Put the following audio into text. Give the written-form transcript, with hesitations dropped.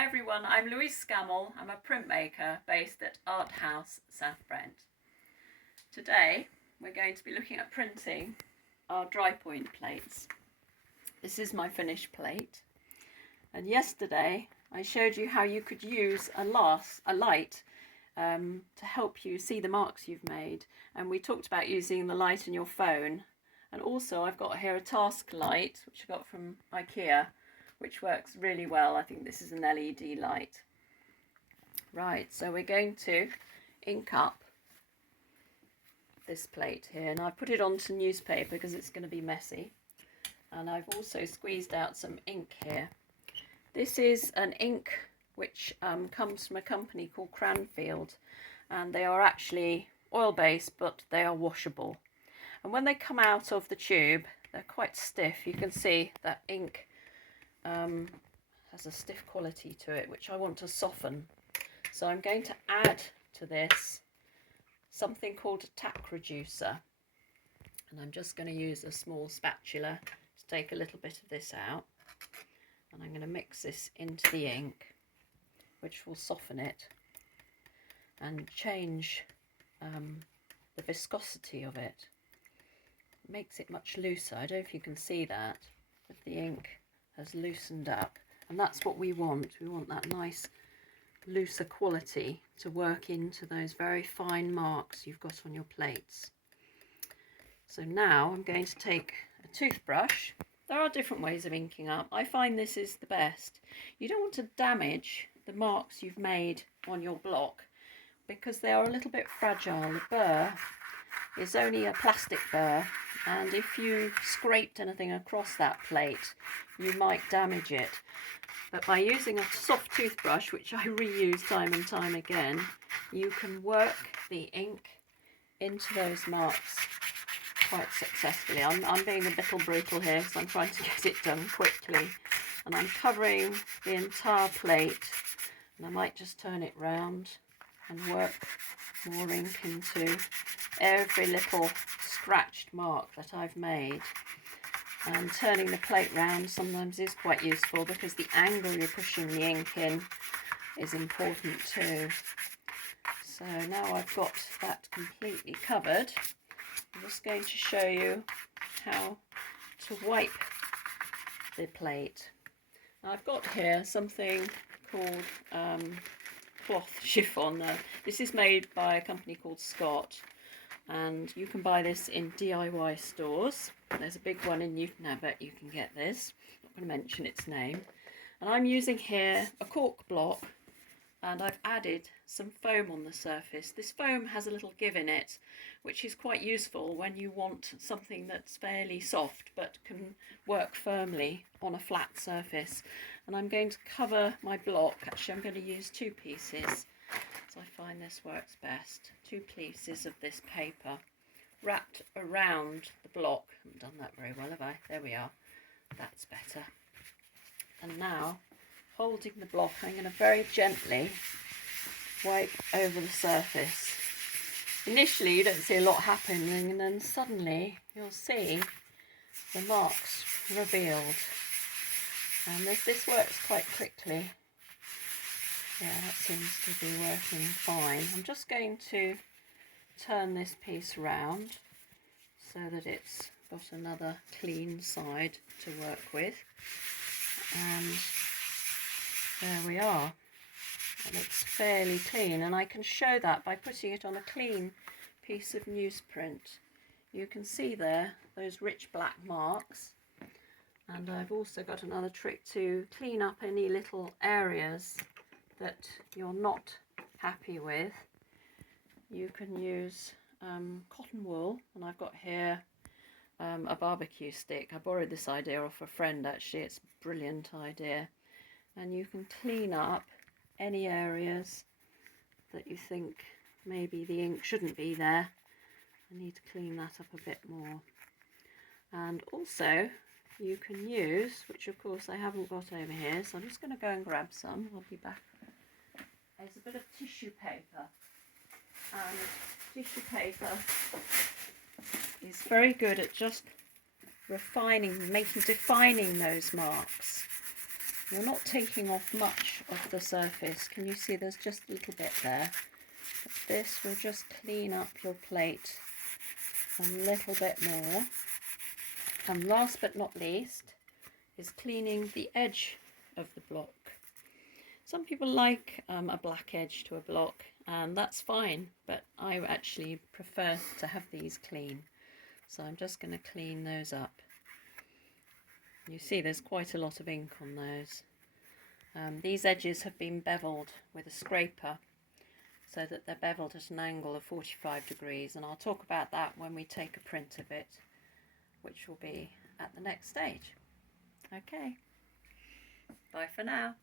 Hi everyone, I'm Louise Scammell. I'm a printmaker based at Art House, South Brent. Today we're going to be looking at printing our dry point plates. This is my finished plate, and yesterday I showed you how you could use a light to help you see the marks you've made, and we talked about using the light in your phone. And also I've got here a task light which I got from IKEA, which works really well. I think this is an LED light. Right, so we're going to ink up this plate here, and I've put it onto newspaper because it's going to be messy, and I've also squeezed out some ink here. This is an ink which comes from a company called Cranfield, and they are actually oil-based, but they are washable. And when they come out of the tube, they're quite stiff. You can see that ink has a stiff quality to it, which I want to soften. So I'm going to add to this something called a tack reducer. And I'm just going to use a small spatula to take a little bit of this out. And I'm going to mix this into the ink, which will soften it and change the viscosity of it. It makes it much looser. I don't know if you can see that, but the ink has loosened up, and that's what we want. We want that nice looser quality to work into those very fine marks you've got on your plates. So now I'm going to take a toothbrush. There are different ways of inking up. I find this is the best. You don't want to damage the marks you've made on your block because they are a little bit fragile. The burr is only a plastic burr, and if you scraped anything across that plate you might damage it. But by using a soft toothbrush, which I reuse time and time again, you can work the ink into those marks quite successfully. I'm being a little brutal here because I'm trying to get it done quickly, and I'm covering the entire plate, and I might just turn it round and work more ink into every little scratched mark that I've made. And turning the plate round sometimes is quite useful because the angle you're pushing the ink in is important too. So now I've got that completely covered, I'm just going to show you how to wipe the plate. Now I've got here something called cloth chiffon. This is made by a company called Scott, and you can buy this in DIY stores. There's a big one in Newton Abbot. You can get this. I'm not going to mention its name. And I'm using here a cork block, and I've added some foam on the surface. This foam has a little give in it, which is quite useful when you want something that's fairly soft but can work firmly on a flat surface. And I'm going to cover my block. Actually, I'm going to use two pieces, so I find this works best. Two pieces of this paper wrapped around the block. I haven't done that very well, have I? There we are. That's better. And now, holding the block, I'm going to very gently wipe over the surface. Initially you don't see a lot happening, and then suddenly you'll see the marks revealed. And this works quite quickly. Yeah, that seems to be working fine. I'm just going to turn this piece round so that it's got another clean side to work with. And there we are. It looks fairly clean, and I can show that by putting it on a clean piece of newsprint. You can see there those rich black marks, and I've also got another trick to clean up any little areas that you're not happy with. You can use cotton wool, and I've got here a barbecue stick. I borrowed this idea off a friend actually. It's a brilliant idea. And you can clean up any areas that you think maybe the ink shouldn't be there. I need to clean that up a bit more. And also you can use, which of course I haven't got over here, so I'm just going to go and grab some. I'll be back. There's a bit of tissue paper, and tissue paper is very good at just defining those marks. You're not taking off much of the surface. Can you see there's just a little bit there? But this will just clean up your plate a little bit more. And last but not least is cleaning the edge of the block. Some people like a black edge to a block, and that's fine, but I actually prefer to have these clean. So I'm just going to clean those up. You see there's quite a lot of ink on those. These edges have been beveled with a scraper so that they're beveled at an angle of 45 degrees, and I'll talk about that when we take a print of it, which will be at the next stage. Okay, bye for now.